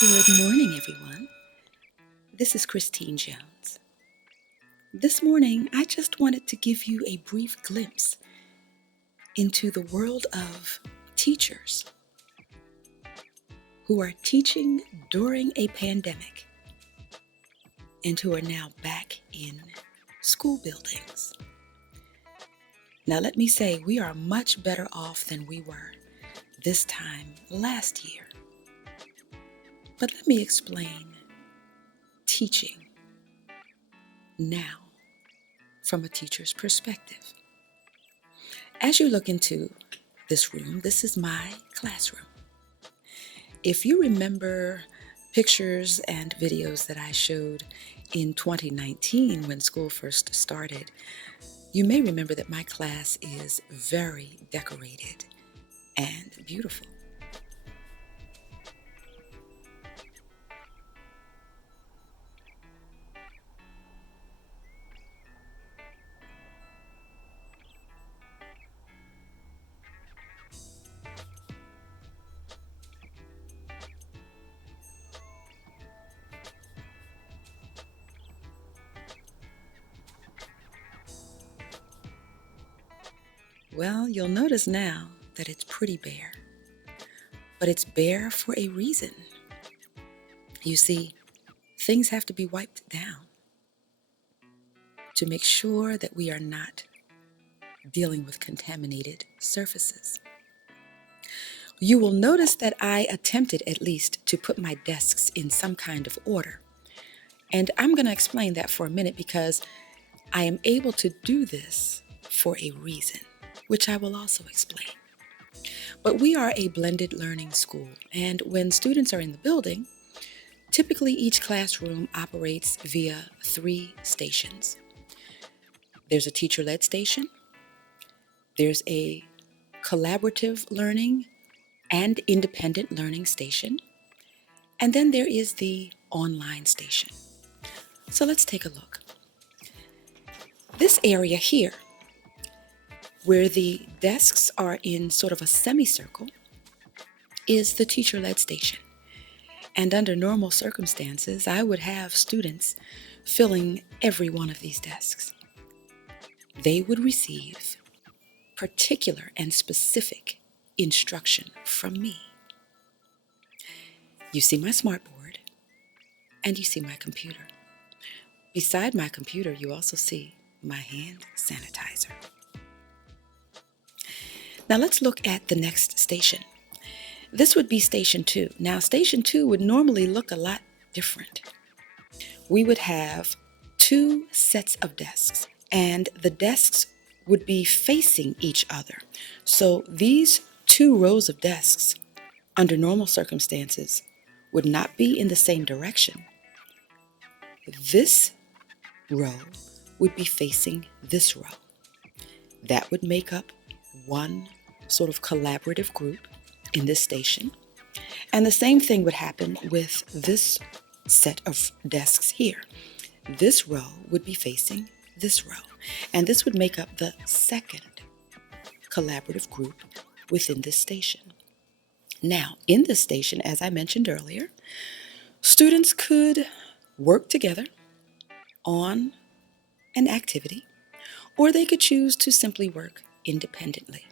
Good morning, everyone. This is Christine Jones. This morning, I just wanted to give you a brief glimpse into the world of teachers who are teaching during a pandemic and who are now back in school buildings. Now, let me say, we are much better off than we were this time last year. But let me explain teaching now from a teacher's perspective. As you look into this room, this is my classroom. If you remember pictures and videos that I showed in 2019 when school first started, you may remember that my class is very decorated and beautiful. Well, you'll notice now that it's pretty bare, but it's bare for a reason. You see, things have to be wiped down to make sure that we are not dealing with contaminated surfaces. You will notice that I attempted at least to put my desks in some kind of order. And I'm going to explain that for a minute because I am able to do this for a reason, which I will also explain. But we are a blended learning school, and when students are in the building, typically each classroom operates via 3 stations. There's a teacher-led station, there's a collaborative learning and independent learning station, and then there is the online station. So let's take a look. This area here, where the desks are in sort of a semicircle, is the teacher-led station. And under normal circumstances, I would have students filling every one of these desks. They would receive particular and specific instruction from me. You see my smartboard, and you see my computer. Beside my computer, you also see my hand sanitizer. Now let's look at the next station. This would be station 2. Now, station 2 would normally look a lot different. We would have 2 sets of desks, and the desks would be facing each other. So these 2 rows of desks, under normal circumstances, would not be in the same direction. This row would be facing this row. That would make up one sort of collaborative group in this station. And the same thing would happen with this set of desks here. This row would be facing this row, and this would make up the second collaborative group within this station. Now, in this station, as I mentioned earlier, students could work together on an activity, or they could choose to simply work independently.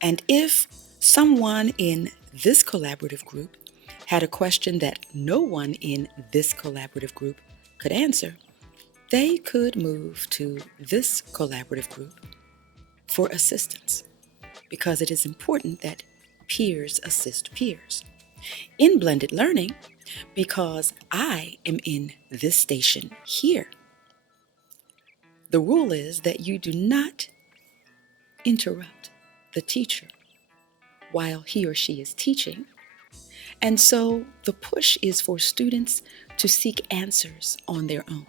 And if someone in this collaborative group had a question that no one in this collaborative group could answer, they could move to this collaborative group for assistance, because it is important that peers assist peers. In blended learning, because I am in this station here, the rule is that you do not interrupt the teacher while he or she is teaching. And so the push is for students to seek answers on their own.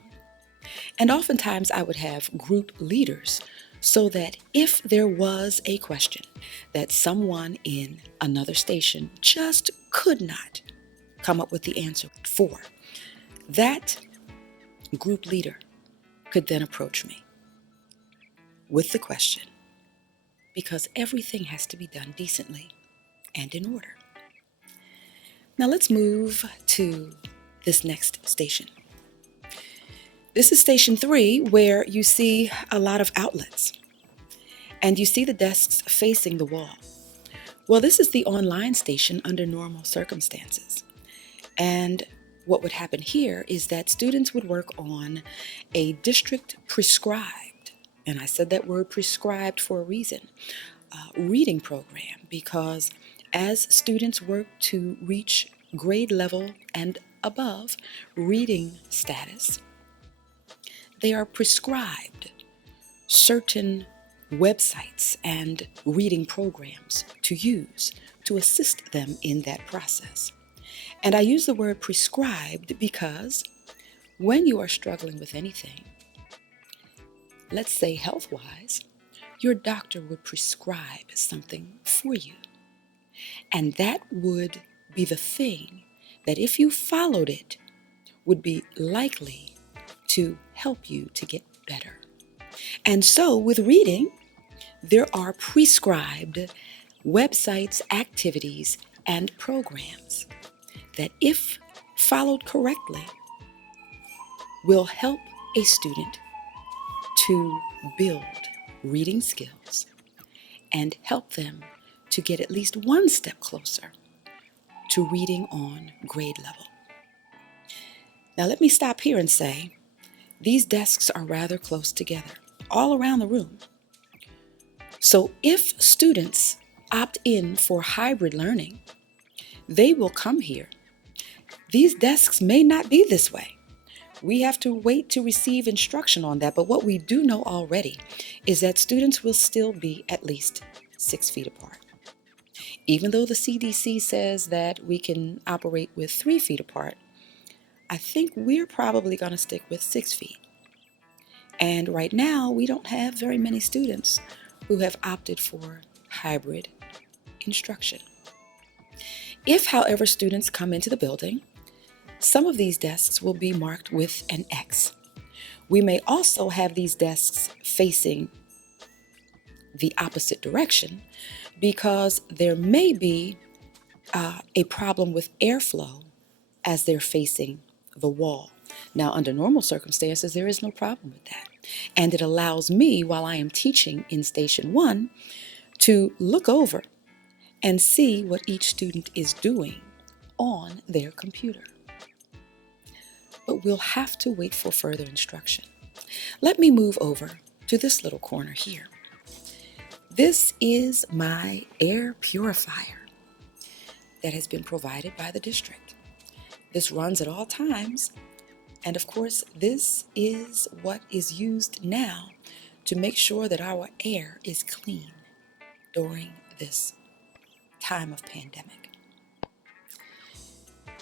And oftentimes I would have group leaders so that if there was a question that someone in another station just could not come up with the answer for, that group leader could then approach me with the question, because everything has to be done decently and in order. Now let's move to this next station. This is station 3, where you see a lot of outlets and you see the desks facing the wall. Well, this is the online station under normal circumstances. And what would happen here is that students would work on a district prescribed, and I said that word prescribed for a reason, reading program, because as students work to reach grade level and above reading status, they are prescribed certain websites and reading programs to use to assist them in that process. And I use the word prescribed because when you are struggling with anything, let's say health-wise, your doctor would prescribe something for you. And that would be the thing that if you followed it would be likely to help you to get better. And so with reading, there are prescribed websites, activities, and programs that, if followed correctly, will help a student to build reading skills and help them to get at least one step closer to reading on grade level. Now let me stop here and say, these desks are rather close together, all around the room. So if students opt in for hybrid learning, they will come here. These desks may not be this way. We have to wait to receive instruction on that, but what we do know already is that students will still be at least 6 feet apart. Even though the CDC says that we can operate with 3 feet apart, I think we're probably going to stick with 6 feet. And right now, we don't have very many students who have opted for hybrid instruction. If, however, students come into the building, some of these desks will be marked with an X. We may also have these desks facing the opposite direction because there may be a problem with airflow as they're facing the wall. Now, under normal circumstances, there is no problem with that. And it allows me, while I am teaching in Station 1, to look over and see what each student is doing on their computer. But we'll have to wait for further instruction. Let me move over to this little corner here. This is my air purifier that has been provided by the district. This runs at all times, and of course, this is what is used now to make sure that our air is clean during this time of pandemic.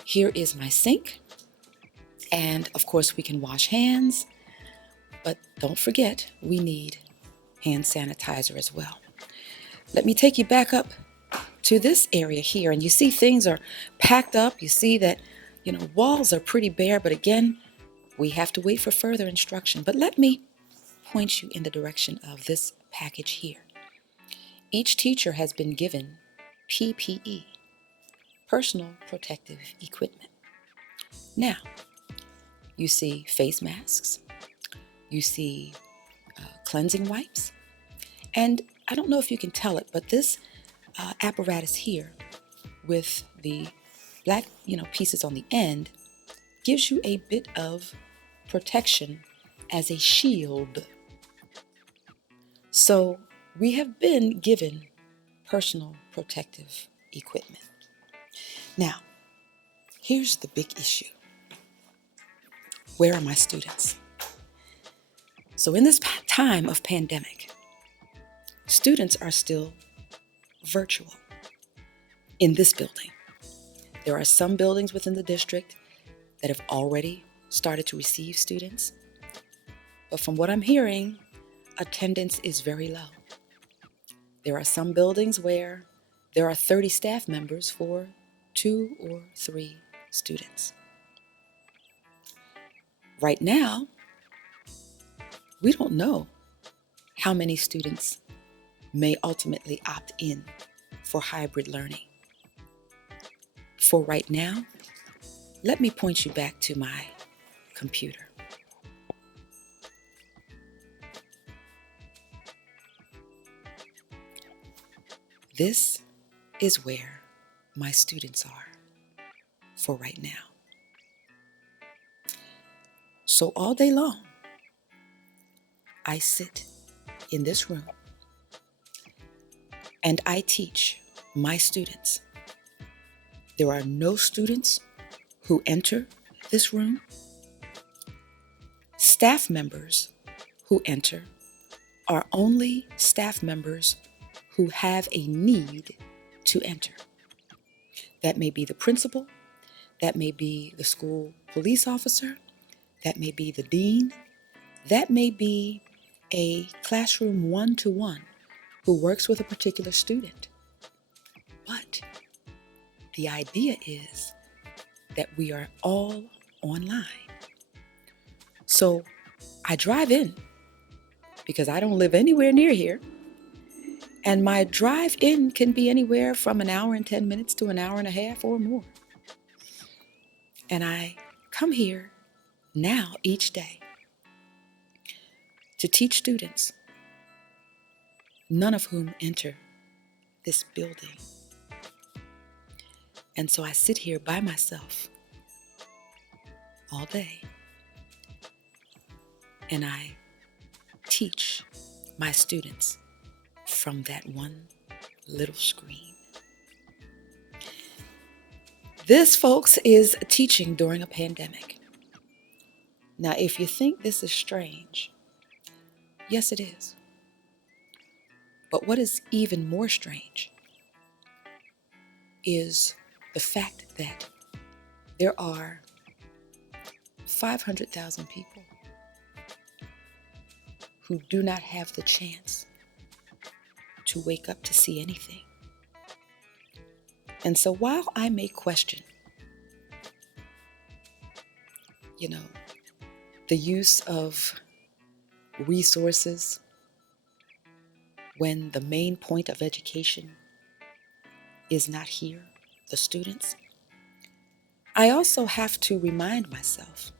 Here is my sink, and of course we can wash hands, but don't forget we need hand sanitizer as well. Let me take you back up to this area here, and you see things are packed up. You see that, walls are pretty bare, but again, we have to wait for further instruction. But let me point you in the direction of this package here. Each teacher has been given PPE, personal protective equipment. Now, you see face masks, you see cleansing wipes, and I don't know if you can tell it, but this apparatus here with the black, pieces on the end gives you a bit of protection as a shield. So we have been given personal protective equipment. Now, here's the big issue. Where are my students? So in this time of pandemic, students are still virtual in this building. There are some buildings within the district that have already started to receive students, but from what I'm hearing, attendance is very low. There are some buildings where there are 30 staff members for 2 or 3 students. Right now, we don't know how many students may ultimately opt in for hybrid learning. for right now, let me point you back to my computer. This is where my students are for right now. So all day long, I sit in this room and I teach my students. There are no students who enter this room. Staff members who enter are only staff members who have a need to enter. That may be the principal, that may be the school police officer, that may be the dean, that may be a classroom one-to-one who works with a particular student. But the idea is that we are all online. So I drive in because I don't live anywhere near here. And my drive in can be anywhere from an hour and 10 minutes to an hour and a half or more. And I come here now each day to teach students, none of whom enter this building. And so I sit here by myself all day and I teach my students from that one little screen. This, folks, is teaching during a pandemic. Now, if you think this is strange, yes, it is. But what is even more strange is the fact that there are 500,000 people who do not have the chance to wake up to see anything. And so while I may question, the use of resources when the main point of education is not here, the students, I also have to remind myself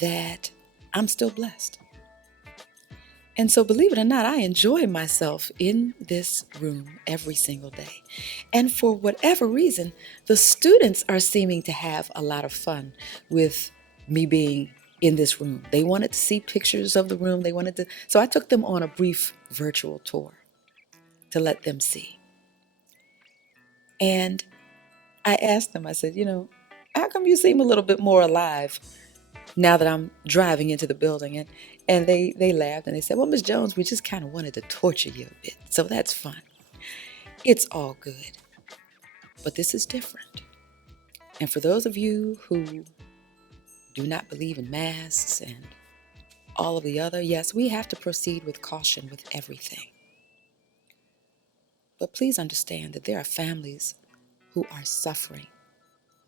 that I'm still blessed. And so, believe it or not, I enjoy myself in this room every single day. And for whatever reason, the students are seeming to have a lot of fun with me being in this room. They wanted to see pictures of the room. So I took them on a brief virtual tour to let them see. And I asked them, I said, how come you seem a little bit more alive now that I'm driving into the building? And they laughed and they said, well, Ms. Jones, we just kind of wanted to torture you a bit. So that's fun. It's all good. But this is different. And for those of you who do not believe in masks and all of the other, yes, we have to proceed with caution with everything. But please understand that there are families who are suffering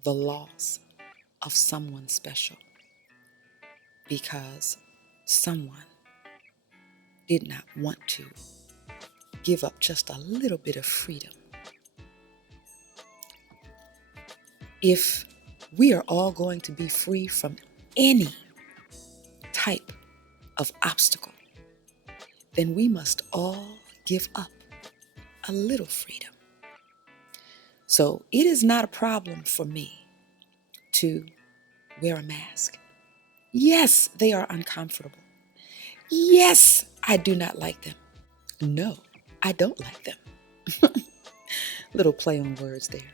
the loss of someone special because someone did not want to give up just a little bit of freedom. If we are all going to be free from any type of obstacle, then we must all give up a little freedom. So it is not a problem for me to wear a mask. Yes, they are uncomfortable. Yes, I do not like them. No, I don't like them. Little play on words there.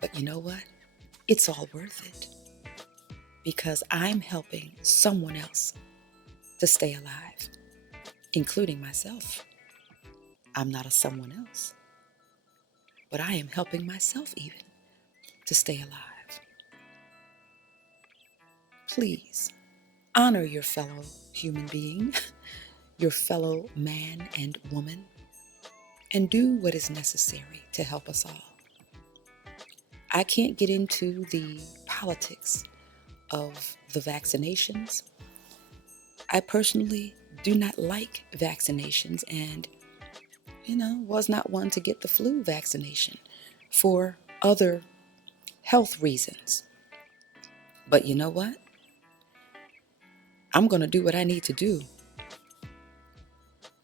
But you know what? It's all worth it because I'm helping someone else to stay alive, including myself. I'm not a someone else, but I am helping myself even to stay alive. Please honor your fellow human being, your fellow man and woman, and do what is necessary to help us all. I can't get into the politics of the vaccinations. I personally do not like vaccinations and, was not one to get the flu vaccination. for other health reasons. But you know what? I'm going to do what I need to do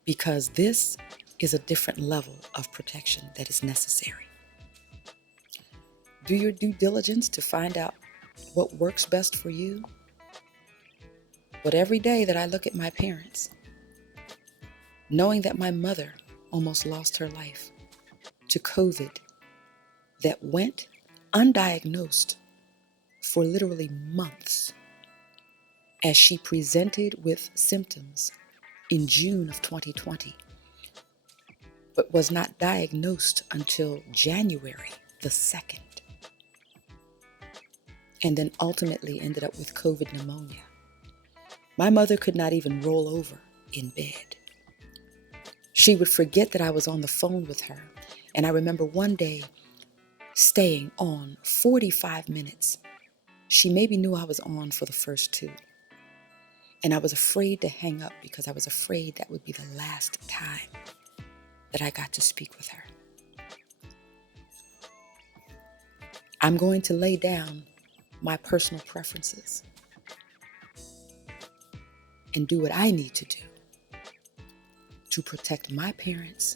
because this is a different level of protection that is necessary. Do your due diligence to find out what works best for you. But every day that I look at my parents, knowing that my mother almost lost her life to COVID that went undiagnosed for literally months as she presented with symptoms in June of 2020, but was not diagnosed until January the 2nd, and then ultimately ended up with COVID pneumonia. My mother could not even roll over in bed. She would forget that I was on the phone with her, and I remember one day staying on 45 minutes. She maybe knew I was on for the first 2. And I was afraid to hang up because I was afraid that would be the last time that I got to speak with her. I'm going to lay down my personal preferences and do what I need to do to protect my parents,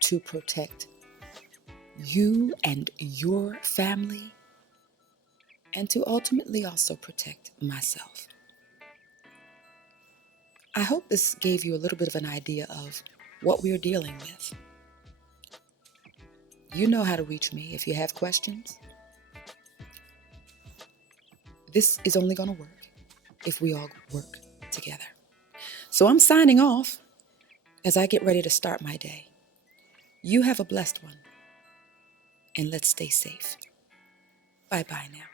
to protect you and your family, and to ultimately also protect myself. I hope this gave you a little bit of an idea of what we're dealing with. You know how to reach me if you have questions. This is only going to work if we all work together. So I'm signing off as I get ready to start my day. You have a blessed one, and let's stay safe. Bye-bye now.